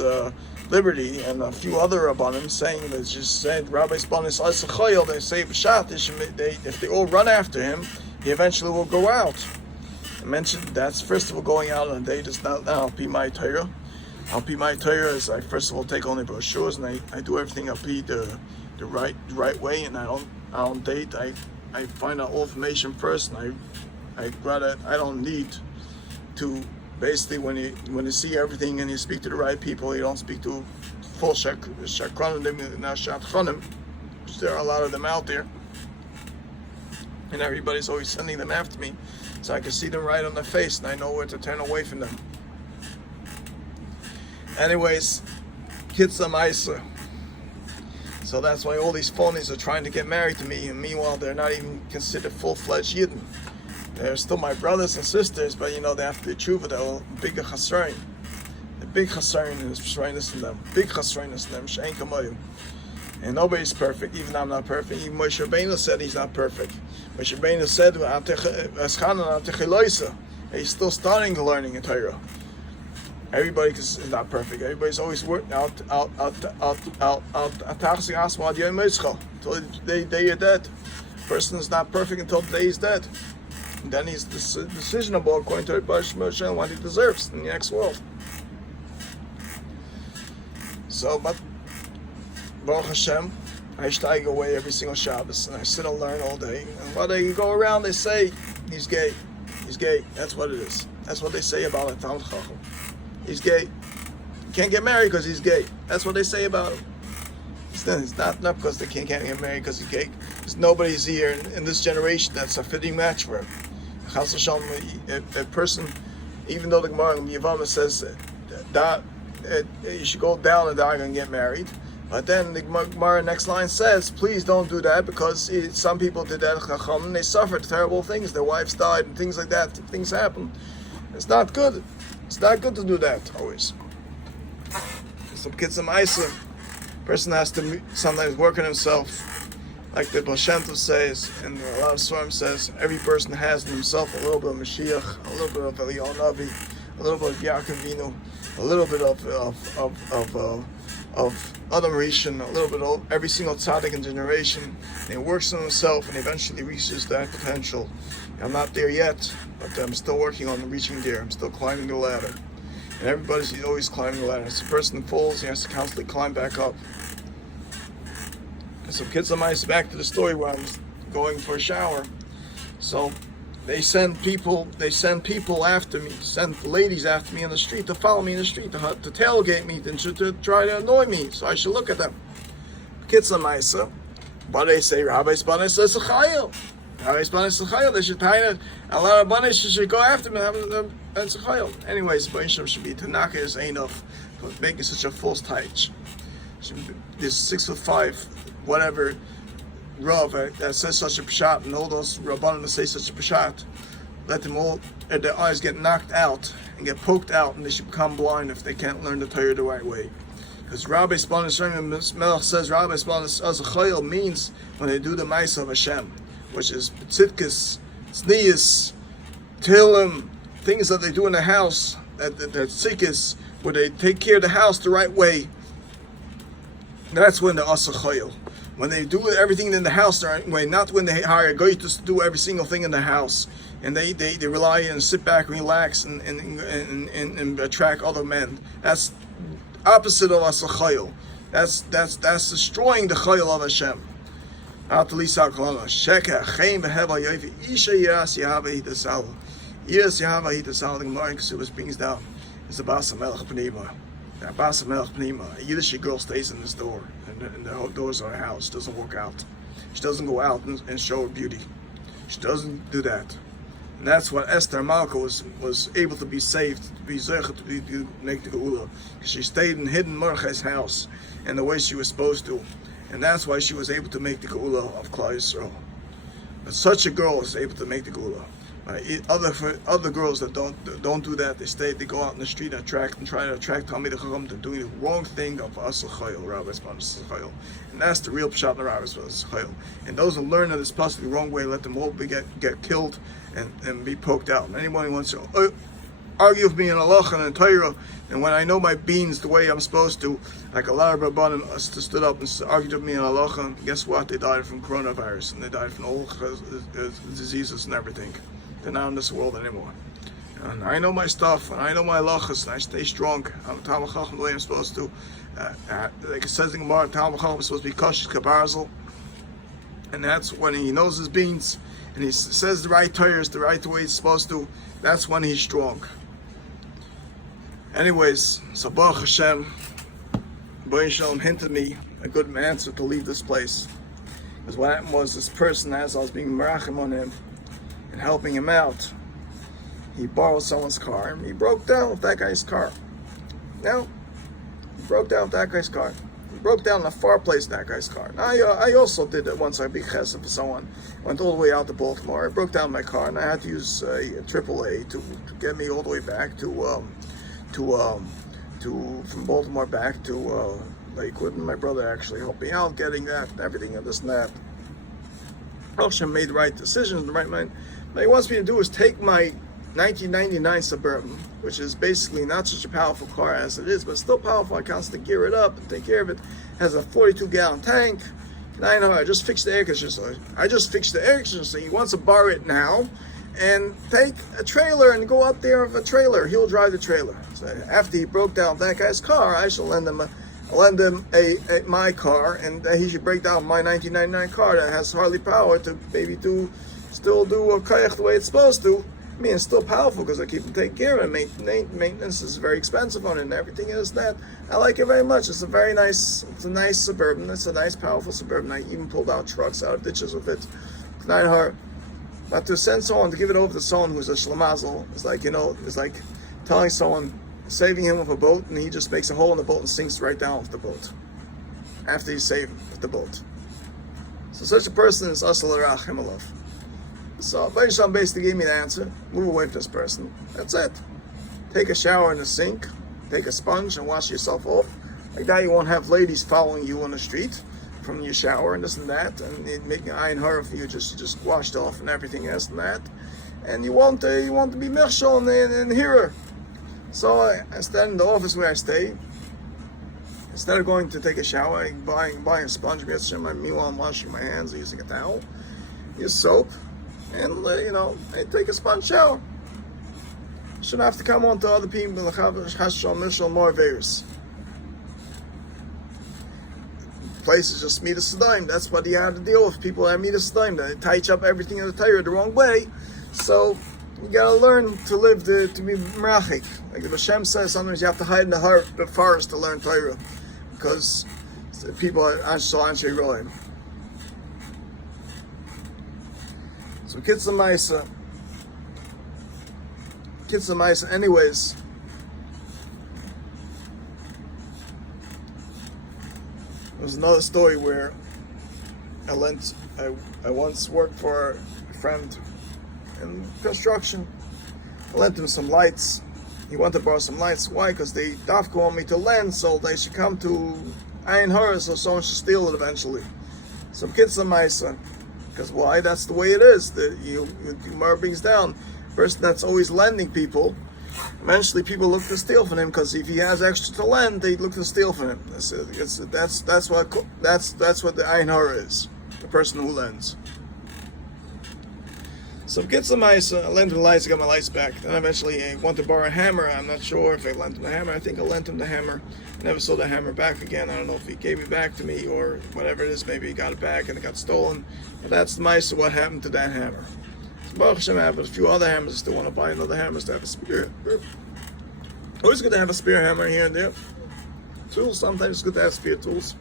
Amos Liberty and a few other rabbanim saying that just said Rabbi Spanis Asachayil, they say B'shat, if they all run after him, he eventually will go out. I mentioned that's first of all going out on a date is not I'll be my Torah. I'll be my Torah is I first of all take only brochures and I do everything I'll be the right way, and I don't date. I find out all information first, and I don't need to basically when you see everything and you speak to the right people, you don't speak to full shakranim, not shatchanim. There are a lot of them out there, and everybody's always sending them after me, so I can see them right on their face, and I know where to turn away from them. Anyways, Kitzah Ma'aser. So that's why all these phonies are trying to get married to me, and meanwhile they're not even considered full-fledged Yidden. They're still my brothers and sisters, but they have to do tshuva, they're big chasrain. The big chasrain is shrinus in them. Big chasrainus in them, she'ein kamoyu. And nobody's perfect, even I'm not perfect. Even Moshe Rabbeinu said he's not perfect. Moshe Rabbeinu said, he's still starting to learning in Torah. Everybody is not perfect. Everybody's always working out until the day you're dead. Person is not perfect until the day he's dead. And then he's decisionable according to Moshe and what he deserves in the next world. So, but Baruch Hashem, I steig away every single Shabbos and I sit and learn all day. And when they go around, they say he's gay. He's gay. That's what it is. That's what they say about a Talmud Chacham. He's gay. He can't get married because he's gay. That's what they say about him. It's not because they can't get married because he's gay. Because nobody's here in this generation that's a fitting match for him. Chas v'shalom, a person, even though the Gemara in Yevamah says that you should go down and die and get married, but then the Gemara next line says, please don't do that because some people did that Chacham and they suffered terrible things. Their wives died and things like that. Things happen. It's not good. It's not good to do that always. Some Kitzah Ma'aser, person has to sometimes work on himself, like the Baal Shem Tov says, and a lot of Svarim says, every person has in himself a little bit of Mashiach, a little bit of Eliyahu Navi, a little bit of Yaakov Avinu, a little bit of Adam Rishon, a little bit of every single tzaddik in generation, and he works on himself and eventually reaches that potential. I'm not there yet, but I'm still working on reaching there. I'm still climbing the ladder. And everybody's always climbing the ladder. As a person falls, he has to constantly climb back up. And so Kitzah Ma'aser, back to the story where I was going for a shower. So they send people after me, send ladies after me on the street to follow me in the street, to tailgate me, to try to annoy me, so I should look at them. Kitzah Ma'aser, but they say, Rabbi Spanis says Chayil. Rabbi Spanis says Chayil, they should tie it, a lot of bunnies should go after me and it's a Chayil. Anyways, B'nisham should be Tanaka is enough for making such a false taich. This 6'5", whatever, Rav that says such a pshat, and all those rabbanim that say such a pshat, let them all their eyes get knocked out and get poked out, and they should become blind if they can't learn the Torah the right way. Because Rabbi Spanis Melech says Rabbi Spanis Azachayil means when they do the Ma'aser of Hashem, which is Tzidkis, Tznius, Tehillim, things that they do in the house, that Tzidkis, where they take care of the house the right way. That's when they're Azachayil. When they do everything in the house the right way, not when they hire goyitos to do every single thing in the house, and they rely and sit back, relax, and attract other men. That's opposite of asachayil. That's destroying the chayil of Hashem. The Gemara in Kesubos brings down is the Basa Melech Pnima. The Basa Melech Pnima. A Yiddish girl stays in this door. And the doors of her house doesn't work out. She doesn't go out and show her beauty. She doesn't do that. And that's what Esther Malka was able to be saved, to be zeichet, to make the geula. She stayed in hidden Mordechai's house and the way she was supposed to. And that's why she was able to make the geula of Klal Yisrael. But such a girl is able to make the geula. Other girls that don't do that, they go out in the street and try to attract Talmidei Chacham. They're doing the wrong thing of Asachayil, Rabbi Spanis Asachayil, and that's the real pshat in Rabbi Spanis Asachayil. And those who learn that it's possibly the wrong way, let them all get killed and be poked out. And anyone who wants to argue with me in halacha and in Torah, and when I know my beans the way I'm supposed to, like a lot of Rabbanim stood up and argued with me in halacha, and guess what? They died from coronavirus, and they died from all diseases and everything. They're not in this world anymore. And I know my stuff, and I know my halachas, and I stay strong. I'm Talmid Chacham the way I'm supposed to. Like it says in Gemara, Talmid Chacham is supposed to be kosher kabarzel, and that's when he knows his beans, and he says the right Torahs the right way he's supposed to. That's when he's strong. Anyways, so Baruch Hashem, Baruch Shalom hinted me a good answer to leave this place. Because what happened was, this person, as I was being merachim on him and helping him out, he borrowed someone's car and he broke down with that guy's car. Now, he broke down with that guy's car. He broke down in a far place, that guy's car. Now, I also did it once. I big chesed for someone. Went all the way out to Baltimore. I broke down my car and I had to use AAA to get me all the way back from Baltimore back to Lakewood. And my brother actually helped me out getting that and everything and this and that. Hashem made the right decisions in the right mind. What he wants me to do is take my 1999 Suburban, which is basically not such a powerful car as it is, but still powerful. I constantly gear it up and take care of it. Has a 42-gallon tank. And I know I just fixed the air conditioner. So he wants to borrow it now and take a trailer and go out there with a trailer. He'll drive the trailer. So after he broke down that guy's car, I shall lend him my car, and he should break down my 1999 car that has hardly power to maybe still do a kayak the way it's supposed to. I mean, it's still powerful because I keep him taking care of it. Maintenance is very expensive on it, and everything is that. I like it very much. It's a nice Suburban. It's a nice, powerful Suburban. I even pulled out trucks out of ditches with it. It's not hard. But to send someone, to give it over to someone who's a shlemazel, it's like telling someone, saving him with a boat, and he just makes a hole in the boat and sinks right down with the boat after you save him with the boat. So such a person is asal arach himalov. So Baruch basically gave me the answer. Move away from this person. That's it. Take a shower in the sink. Take a sponge and wash yourself off. Like that, you won't have ladies following you on the street from your shower and this and that, and making ayin hara for you just washed off and everything else and that. And you want to be mechshol and hearer. So I stand in the office where I stay. Instead of going to take a shower, buying a sponge, meanwhile I'm washing my hands using a towel, use soap, and I take a sponge shower. Shouldn't have to come on to other people. Places just meet a sadaim. That's what you have to deal with. People that meet a sadaim, they touch up everything in the Torah the wrong way. So you gotta learn to live to be merachik. Like the Hashem says, sometimes you have to hide in the forest to learn Torah, because people are anshe roim. So Kitza Maisa. Anyways, there was another story where I once worked for a friend in construction. I lent him some lights. He wanted to borrow some lights. Why? Because they dafka want me to lend, so they should come to ayin hara, so someone should steal it eventually. So Kitza Maisa. Because why? That's the way it is. The Gemara brings down, person that's always lending people, eventually people look to steal from him, because if he has extra to lend, they look to steal from him. That's what the ayin hara is, the person who lends. So get some ice, I lent him the lights, I got my lights back. Then eventually I want to borrow a hammer. I'm not sure if I lent him the hammer. I think I lent him the hammer. I never saw the hammer back again. I don't know if he gave it back to me or whatever it is. Maybe he got it back and it got stolen. But that's the mice of what happened to that hammer. So Baruch Hashem, I have a few other hammers. I still want to buy another hammer to have a spear. Always good to have a spear hammer here and there. Tools, sometimes it's good to have spear tools.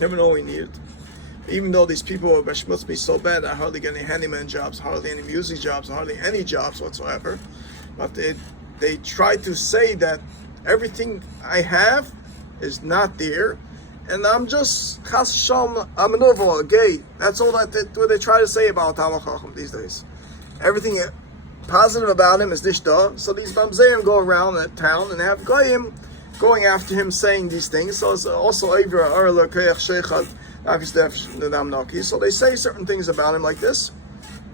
Never know we need it. Even though these people must be so bad, I hardly get any handyman jobs, hardly any music jobs, hardly any jobs whatsoever. But they try to say that everything I have is not there, and I'm just chas shalom, I'm an over gay. That's all what they try to say about Talmid Chacham these days. Everything positive about him is nishta. So these mamzerim go around the town and have goyim going after him, saying these things. So it's also over arla kayach sheichad. So they say certain things about him like this,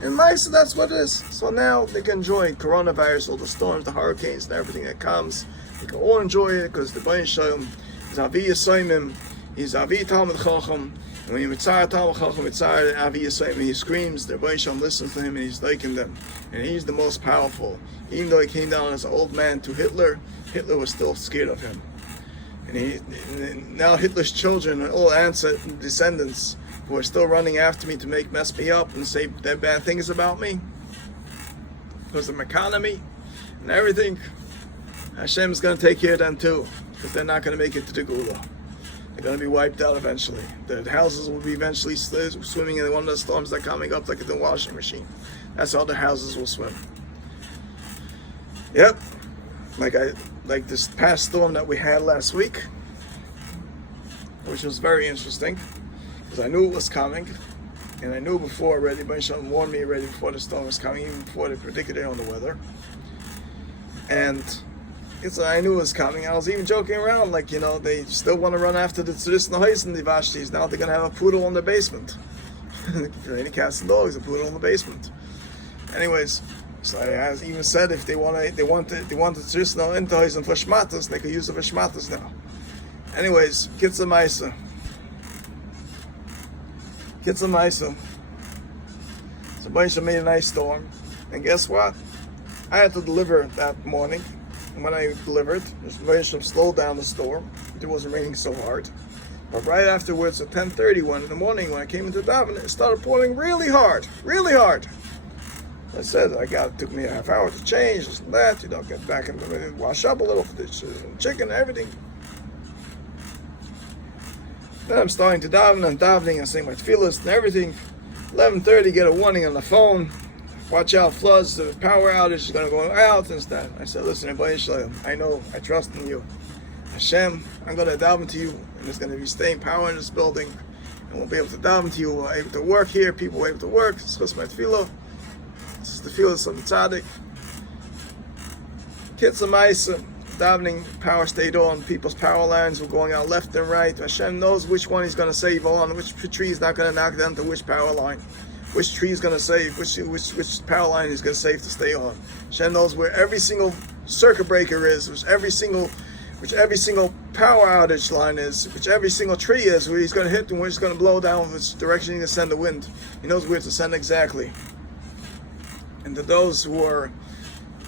And nice, that's what it is. So now they can enjoy coronavirus, all the storms, the hurricanes, and everything that comes. They can all enjoy it because the Baruch Shalom is Avi Yisayimim, he's Avi Talmud Chacham. And when you mitzar Talmud Chacham, mitzar Avi Yisayimim, he screams, the Baruch Shalom listens to him and he's liking them. And he's the most powerful. Even though he came down as an old man to Hitler, Hitler was still scared of him. And now Hitler's children are all descendants who are still running after me to mess me up and say their bad things about me because of the economy and everything. Hashem is going to take care of them too, because they're not going to make it to the Gula. They're going to be wiped out eventually. The houses will be eventually swimming in one of the storms that are coming up like the washing machine. That's how the houses will swim. Yep, like this past storm that we had last week, which was very interesting, because I knew it was coming, and I knew before already, but Hashem warned me already before the storm was coming, even before they predicted it on the weather. And I knew it was coming. I was even joking around, like, they still want to run after the traditional house and the Vashtis. Now they're going to have a poodle in the basement. Any cats and dogs, a poodle in the basement. Anyways, so I even said if they want the traditional intoys and for shmatas, they could use it for shmatas now. Anyways, Kitza Maisa. So Baisha made a nice storm. And guess what? I had to deliver that morning. And when I delivered, Baisha slowed down the storm. It wasn't raining so hard. But right afterwards, at 10:31 in the morning, when I came into daven, it started pouring really hard. Really hard. I said, it took me a half hour to change, this and that, get back and wash up a little for the chicken and everything. Then I'm starting to daven, I'm davening, I'm saying my tefillas and everything. 11:30, get a warning on the phone. Watch out, floods, the power outage is going to go out and stuff. I said, listen, I know, I trust in you. Hashem, I'm going to daven to you, and there's going to be staying power in this building, and we'll be able to daven to you, we'll be able to work here, people will be able to work, it's just my tefillah. This is the field of some tzaddik. Kitza Maisa, davening, power stayed on. People's power lines were going out left and right. Hashem knows which one He's going to save on, which tree is not going to knock down to which power line, which tree is going to save, which power line He's going to save to stay on. Hashem knows where every single circuit breaker is, which every single power outage line is, which every single tree is, where He's going to hit and where He's going to blow down, which direction He's going to send the wind. He knows where to send exactly. And to those who are,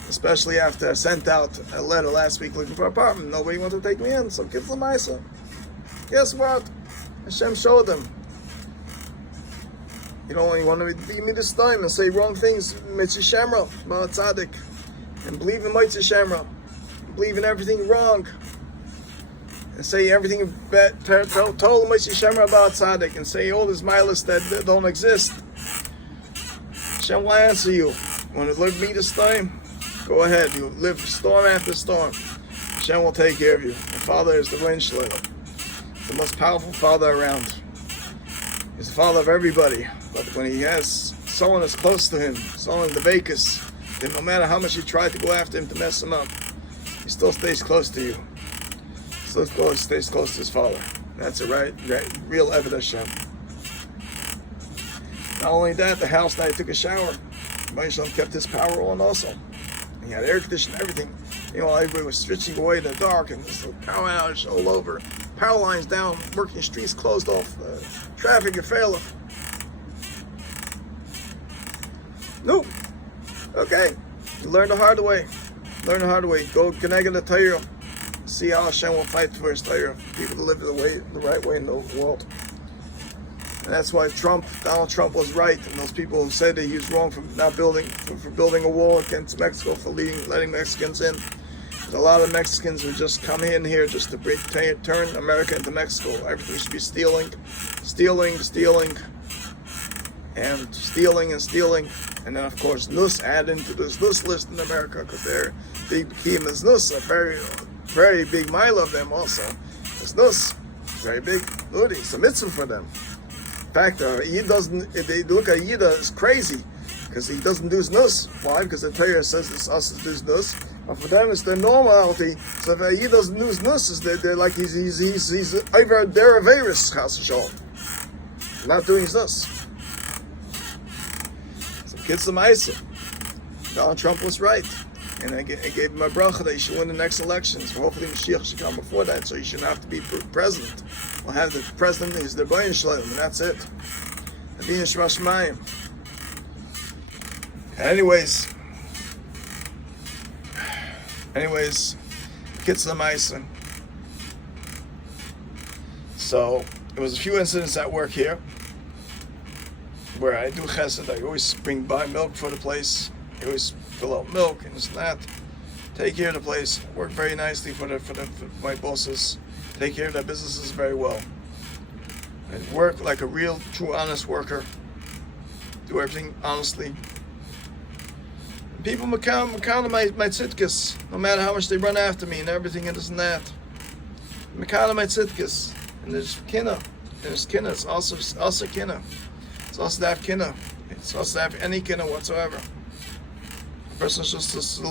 especially after I sent out a letter last week looking for an apartment, nobody wanted to take me in, so Kitza Maisa. Guess what? Hashem showed them. You don't only want to give me this time and say wrong things, Mitzvah Shemra, about Tzaddik, and believe in Mitzvah Shemra, believe in everything wrong, and say everything total Mitzvah Shemra about Tzaddik, and say all these milas that don't exist. Hashem will answer you. You want to live me this time? Go ahead. You live storm after storm. Hashem will take care of you. The Father is the wind shlitter, the most powerful Father around. He's the Father of everybody. But when He has someone that's close to Him, someone in the Vekas, then no matter how much you try to go after Him to mess Him up, He still stays close to you. Still stays close to His Father. That's a real evidence, Hashem. Not only that, the house night took a shower. Baruch kept his power on also. He had air conditioning, everything. Everybody was switching away in the dark, and there's power outage all over. Power lines down, working streets closed off, traffic and failing. Nope. Okay. You learn the hard way. Go connect the Torah. See how Hashem will fight for His Torah. People to live the right way in the world. And that's why Donald Trump was right, and those people who said that he was wrong for not building a wall against Mexico, for letting Mexicans in. There's a lot of Mexicans who just come in here just to turn America into Mexico. Everything should be stealing, and then of course Nus add into this Nus list in America, because they're big behemoths. Nus are very, very big mile of them also. It's Nus, very big. It's a mitzvah for them. In fact, Yid doesn't. If they look at Yida, it's crazy because he doesn't do his nus. Why? Because the Torah says it's us to do his nus. But for them, it's their normality. So if a Yid doesn't do his nus, they're like he's over their Averis chas v'shalom, not doing his nus. So Kids the Maisa. Donald Trump was right. And I gave him a bracha that he should win the next elections. Hopefully Mashiach should come before that, so he shouldn't have to be president. We'll have the president is the Bayan Shalom, and that's it. Adin Shmash Mayim. Anyways, kids the Maisa. So there was a few incidents at work here where I do chesed. I always buy milk for the place. I always fill out milk and this and that. Take care of the place. Work very nicely for my bosses. Take care of their businesses very well. I work like a real, true, honest worker. Do everything honestly. People count my tzidkas, no matter how much they run after me and everything and this and that. Count my tzidkas. And there's kinna. There's kinna. It's also kinna. It's also to have kinna. It's also to have any kinna whatsoever. A person is just